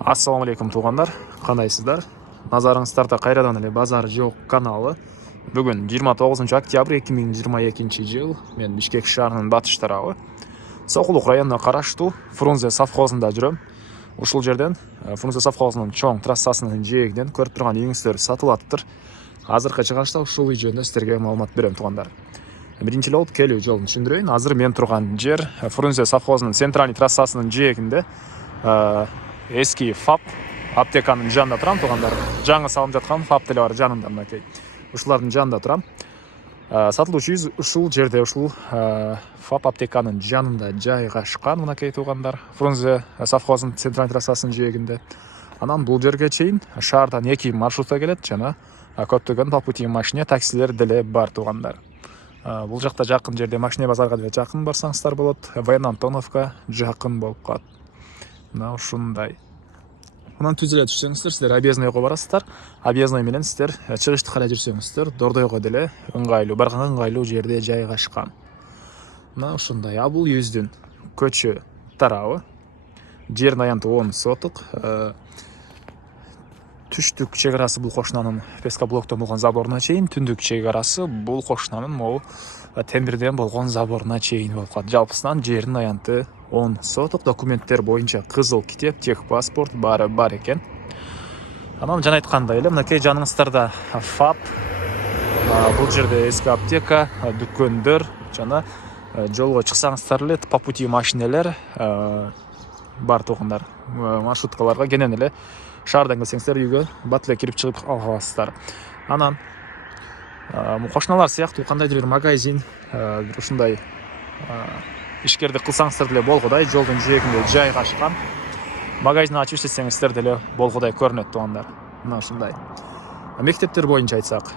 Ассаламу алейкум туғандар, қандайсыздар? Назарыңыздарда қайрадан эле базар жоқ каналы. Бүгін 29 октябрь 2022 жыл. Мен Бишкек шаарынын батыш тарабы Сокулук районуна караштуу Фрунзе совхозунда жүрөм. Ушул жерден Фрунзе совхозунун чоң трассасынын жээгинен көрүп турган үйүңүздөр сатылаптыр. Азыркы чыгашта ушул үй жөнүндө сиздерге маалымат берем туғандар. Биринчи болуп келүү жолун түшүндүрөйүн. Азыр мен турган жер Фрунзе совхозунун центральный трассасынын жээгинде. Eski FAP аптеканын жанында турам туғандар. Жаңы салым жаткан FAP деле бар жанында мынакей. Ушулардын жанында турам. Сатылуучу үй ушул жерде, ушул FAP аптеканын жанында жайгашкан мынакей туғандар. Фрунзе совхозунун центральный трассасынын жээгинде. Анан бул жерге чейин шаардан 2 маршрутта келет жана көптөгөн по пути машине таксилер деле бар туғандар. Бул жакта жакын жерде машине базарга деле жакын барсаңыздар болот. Воен Антоновка жакын болуп калат. Мына ушундай. Анан түз эле түшсөңүздөр, сиздер объездныйго барасыздар. Объездный менен сиздер чыгышты карай жүрсөңүздөр, Дордойго деле ыңгайлуу, барганга ыңгайлуу жерде жайгашкан. Мына ушундай. Бул үйүздүн көчө тарабы. Жердин аянты 10 сотук. Түштүк чек арасы бул кошунанын пескоблоктон болгон заборуна чейин, түндүк чек арасы бул кошунанын могу темирден болгон заборуна чейин болуп калат. Жалпысынан жердин аянты 10 сотук, документтер боюнча кызыл китеп, техпаспорт баары бар экен. Анан жана айткандай эле, мынакей жаныңыздарда FAP, бул жерде эски аптека, дүкөндөр жана жолго чыксаңыздар эле по пути машинелер бар туғандар. Маршруткаларга кенен эле шаардан келсеңиздер үйгө бат эле кирип чыгып аласыздар. Анан кошуналар сыяктуу кандайдыр бир магазин, ушундай ишкерди кылсаңыздар деле болгудай жолдун жээгинде жайгашкан. Магазин ачып иштесеңиздер деле болгудай көрүнөт туғандар. Мына ушундай. Мектептер боюнча айтсак,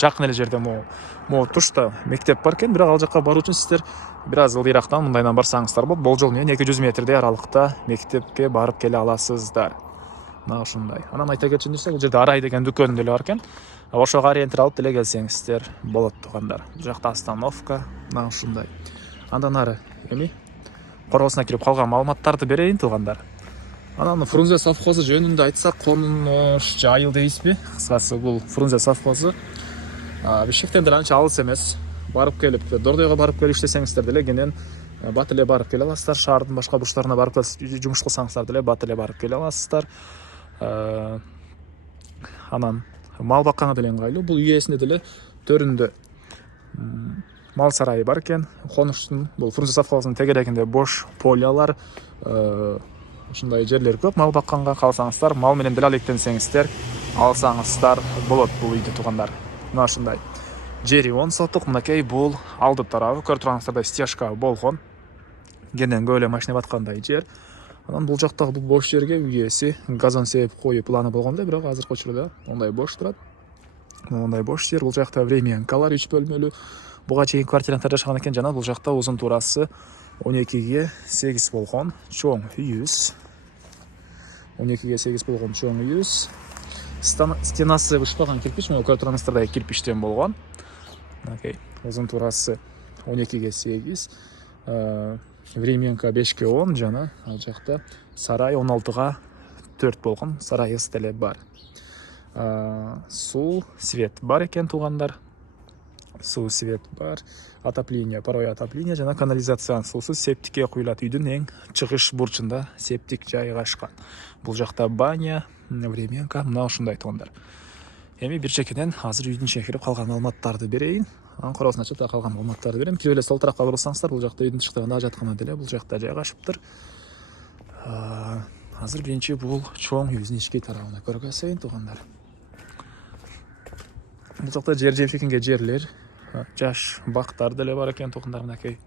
жакын эле жерде могу тушта мектеп бар экен, бирок ал жакка баруу үчүн сиздер бир аз ылдыйрактан мындайдан барсаңыздар болот. Болжол менен 200 метрдей аралыкта мектепке барып келе аласыздар. Мына ушундай. Анан айта кетчү десек, бул жерде Арай деген дүкөн деле бар экен. Ошого ориентир алып деле келсеңиздер болот туғандар. Бул жакта остановка. Мына ушундай. Андан ары коросуна кирип калган маалыматтарды берейин туғандар. Анан Фрунзе совхозу жөнүндө айтсак, конуш жайыл дейсизби? Кыскасы бул Фрунзе совхозу Бишкектен деле анча алыс эмес. Барып келип, Дордойго барып келип иштесеңиздер деле кенен бат эле барып келе аласыздар. Шаардын башка бурчтарына барып жумуш кылсаңыздар деле бат эле барып келе аласыздар. Анан мал бакканга деле ыңгайлуу. Бул үйесинде деле төрүндө мал сарайы бар экен. Конуштун бул Фрунзе совхозунун тегерегинде бош полялар, ушундай жерлер көп. Мал бакканга калсаңыздар, мал менен деле алектенсеңиздер алсаңыздар болот бул үйдү туғандар. Мына ушундай. Жери 10 сотук, мынакей бул алды тарабы, көрүп тургансыздардай стяжка болгон. Кенен көп эле машина баткандай жер. Анан бул жактагы бул бош жерге үйеси газон себип коюу планы болгон эле, бирок азыркы учурда ондай бош турат. Мондай бош жер. Бул жакта времянкалар 3 бөлмөлүү. Буга чейин квартиранттар жашаган экен, жана бул жакта узун туурасы 12ге 8 болгон чоң үйүз. 12ге 8 болгон чоң үйүз. Стенасы бышпаган кирпич, мына көрүп тургансыздардай кирпичтен болгон. Окей. Узун туурасы 12ге 8. Времянка 5ге 10 жана ал жакта сарай 16га 4 болгон сарайыбыз деле бар. Суу, свет бар экен туғандар. Суу, свет бар. Отопление, паровое отопление жана канализациянын суусу септикке куюлат. Үйдүн эң чыгыш бурчунда септик жайгашкан. Бул жакта баня, времянка, мына ушундай туғандар. Эми бир чекеден азыр үйдүн ичине кирип калган маалыматтарды берейин. Анан коросун ачып калган маалыматтарды берем. Кирип эле сол тарапка бурсаңыздар, бул жакта үйдүн тышкырында жатканы деле бул жакта жайгашыптыр. Азыр биринчи бул чоң үйүздүн ички тарабына көргөзөйүн туғандар. Бул жакта жер жемшекинге жерлер, жаш бактар деле бар экен туғандар мынакей.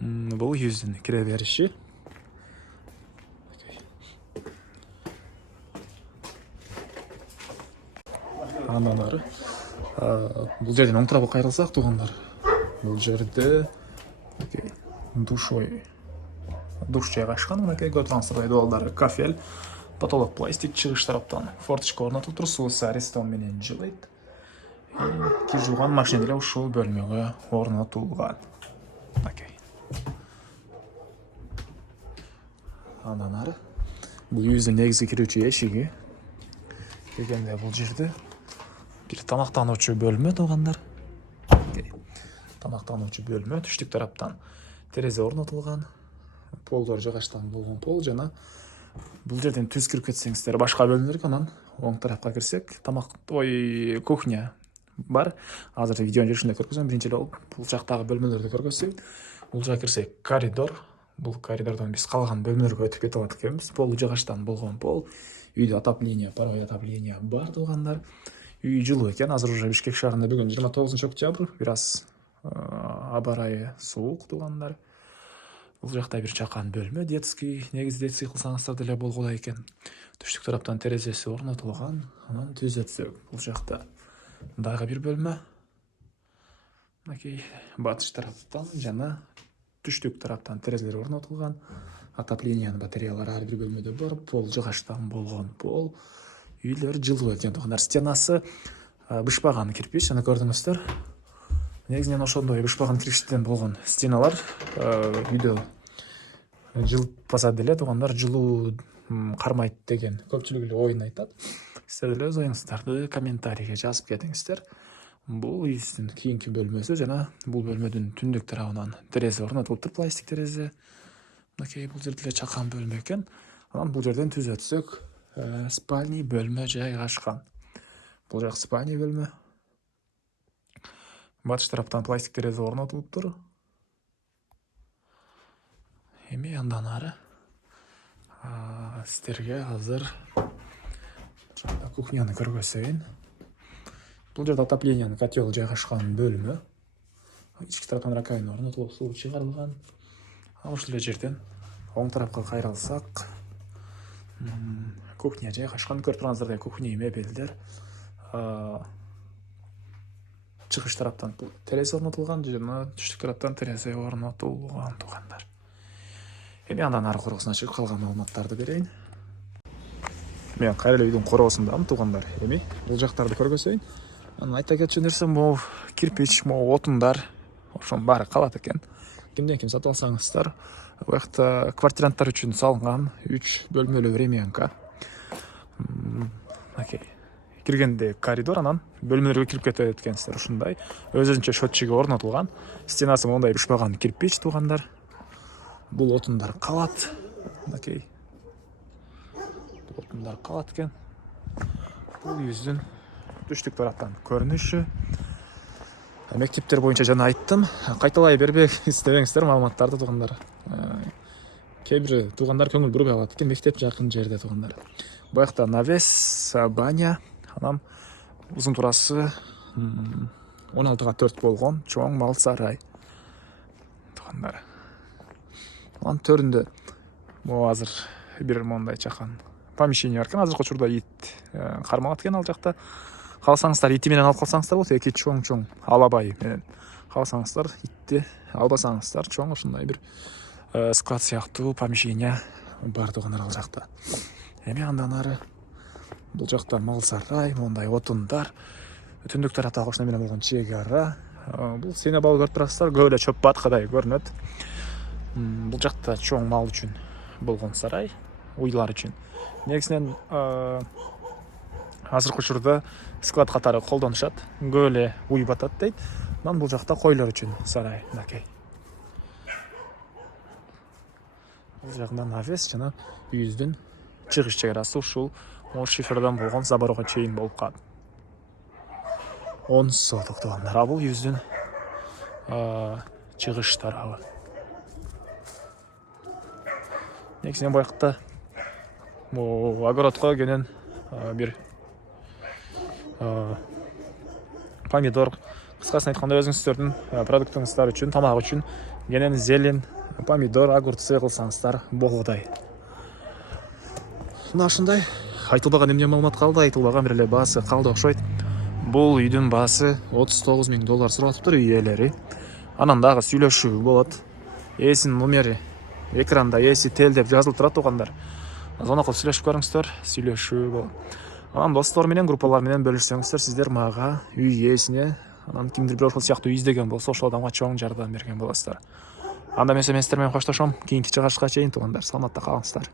Бул үйүздүн кире бериши. Андан ары бул жерден оң тарапка кайрылсак туғандар, бул жерде душ жайгашкан. Мынакей көрүп тургансыздардай дуалдары кафель, потолок пластик, чыгыш тараптан форточка орнотулуп туруп, суусу аристон менен жылыйт. Кир жууган машина деле ушул бөлмөгө орнотулган. Окей. Андан ары бул үйүбүздүн негизги кирүүчү эшиги. Дегенде бул жерде бир тамактануучу бөлмө туугандар. Тамактануучу бөлмө, түштүк тараптан терезе орнотулган. Полдор жыгачтан болгон пол жана бул жерден түз кирип кетсеңиздер башка бөлмөлөргө, анан оң тарапка кирсек кухня бар. Азыр видеонун жүрүшүндө көргөзөм. Биринчи эле бул жактагы бөлмөлөрдү көргөзсөк, бул жака кирсек коридор. Бул коридордон биз калган бөлмөлөргө өтүп кете алат экенбиз. Пол жыгачтан болгон пол. Үйдө отопление, паровой отопление бар туугандар. Үй жылуу экен. Азыр уже Бишкек шаарында бүгүн 29-октябрь, бир аз аба ырайы суук туугандар. Бул жакта бир чакан бөлмө, детский, негизи детский кылсаңыздар деле болгула экен. Түштүк тараптан терезеси орнотулган. Анан түз өтсөк, бул жакта дагы бир бөлмө. Мынакей батыш тараптан жана түштүк тараптан терезелер орнотулган. Отоплениянын батареялары ар бир бөлмөдө бар. Пол жыгачтан болгон пол. Үйлөр жылуу экен туугандар. Стенасы бышпаган кирпич, аны көрдүңүздөр. Негизинен ошондой бышпаган кирпичтен болгон стеналар үйдө жылытпаса деле туугандар жылуу кармайт деген көпчүлүк эле оюн айтат. Сиздер деле өз оюңуздарды комментарийге жазып кетиңиздер. Бул үйүбүздүн кийинки бөлмөсү жана бул бөлмөдүн түндүк тарабынан терезе орнотулуптур, пластик терезе. Мынакей бул жерде эле чакан бөлмө экен. Анан бул жерден түз өтсөк, спальный бөлмө жайгашкан. Бул жак спальный бөлмө. Батыш тараптан пластик терезе орнотулуптур. Эми андан ары сиздерге азыр кухняны көргөзөйүн. Бул жерде отоплениянын котел жайгашкан бөлмө. Ички тараптан раковина орнотулуп, суу чыгарылган. Ушул эле жерден оң тарапка кайрылсак, кухня жайгашкан. Көрүп турганыңыздардай кухня мебелдер. Чыгыш тараптан терезе орнотулган жана түштүк тараптан терезе орнотулган туугандар. Эми андан ары коросуна чыгып калган маалыматтарды берейин. Мен кайра эле үйдүн короосундамын туугандар. Эми бул жактарды көргөзөйүн. Анан айта кетчү нерсе, могу кирпич, могу отундар, ошонун баары калат экен. Кимден ким сатып алсаңыздар, буякта квартиранттар үчүн салынган 3 бөлмөлүү времянка. Окей. Киргенде коридор, анан бөлмөлөргө кирип кетет экенсиздер. Ушундай өзүнчө счетчиги орнотулган. Стенасы мондай бышпаган кирпич туугандар. Бул отундар калат. Окей. Бул отундар калат экен. Бул үйүбүздүн түштүк тараптан көрүнүшү. Мектептер боюнча жана айттым. Кайталай бербей истебеңиздер маалыматтарды туугандар. Кээ бир туугандар көңүл бурбай калат экен, мектеп жакын жерде туугандар. Буякта навес, баня, анан узун турасы 16-4 болгон чоң мал сарай туугандар. Анан төрүндө могу азыр бир мондай чакан помещение бар экен. Азыркы учурда ит кармалат экен ал жакта. Калсаңыздар ити менен алып калсаңыздар болот, эки чоң алабай менен калсаңыздар, итти албасаңыздар чоң ушундай бир склад сыяктуу помещение бар туугандар ал жакта. Эми андан ары бул жакта мал сарай, мондай отундар, түндүк тараптагы ошону менен болгон чек ара. Бул сене балы көрүп турасыздар, көп эле чөп баткадай көрүнөт. Бул жакта чоң мал үчүн болгон сарай, уйлар үчүн. Негизинен азыркы учурда склад катары колдонушат. Көп эле уй батат дейт. Анан бул жакта койлор үчүн сарай. Мынакей. Бул жагында навес жана үйүбүздүн чыгыш чек-арасы ушул шиферден болгон заборго чейин болуп калат. 10 соток туугандар. Бул үйүбүздүн чыгыш тарабы. Негизинен буякта огородко кенен бир помидор, кыскасын айтканда өзүңүздөрдүн продуктуңуздар үчүн, тамак үчүн кенен зелень, помидор, огурцы кылсаңыздар болгудай. Мына ушундай айтылбаган эмне маалымат калды, айтылбаган бир эле баасы калды окшойт. Бул үйдүн баасы $39,000 сурап атыптыр үй ээлери. Анан дагы сүйлөшүү болот. Эсинин номери экранда ТЛ деп жазылып турат туугандар. Звонок кылып сүйлөшүп көрүңүздөр, сүйлөшүү болот. Анан достор менен, группалар менен бөлүшсөңүздөр, сиздер мага, үй ээсине, анан кимдир бир ошол сыяктуу издеген болсо, ошол адамга чоң жардам берген болосуздар. Анда мен сіздер менен коштошом. Кийинки чыгышка чейин туугандар, саламатта калыңыздар.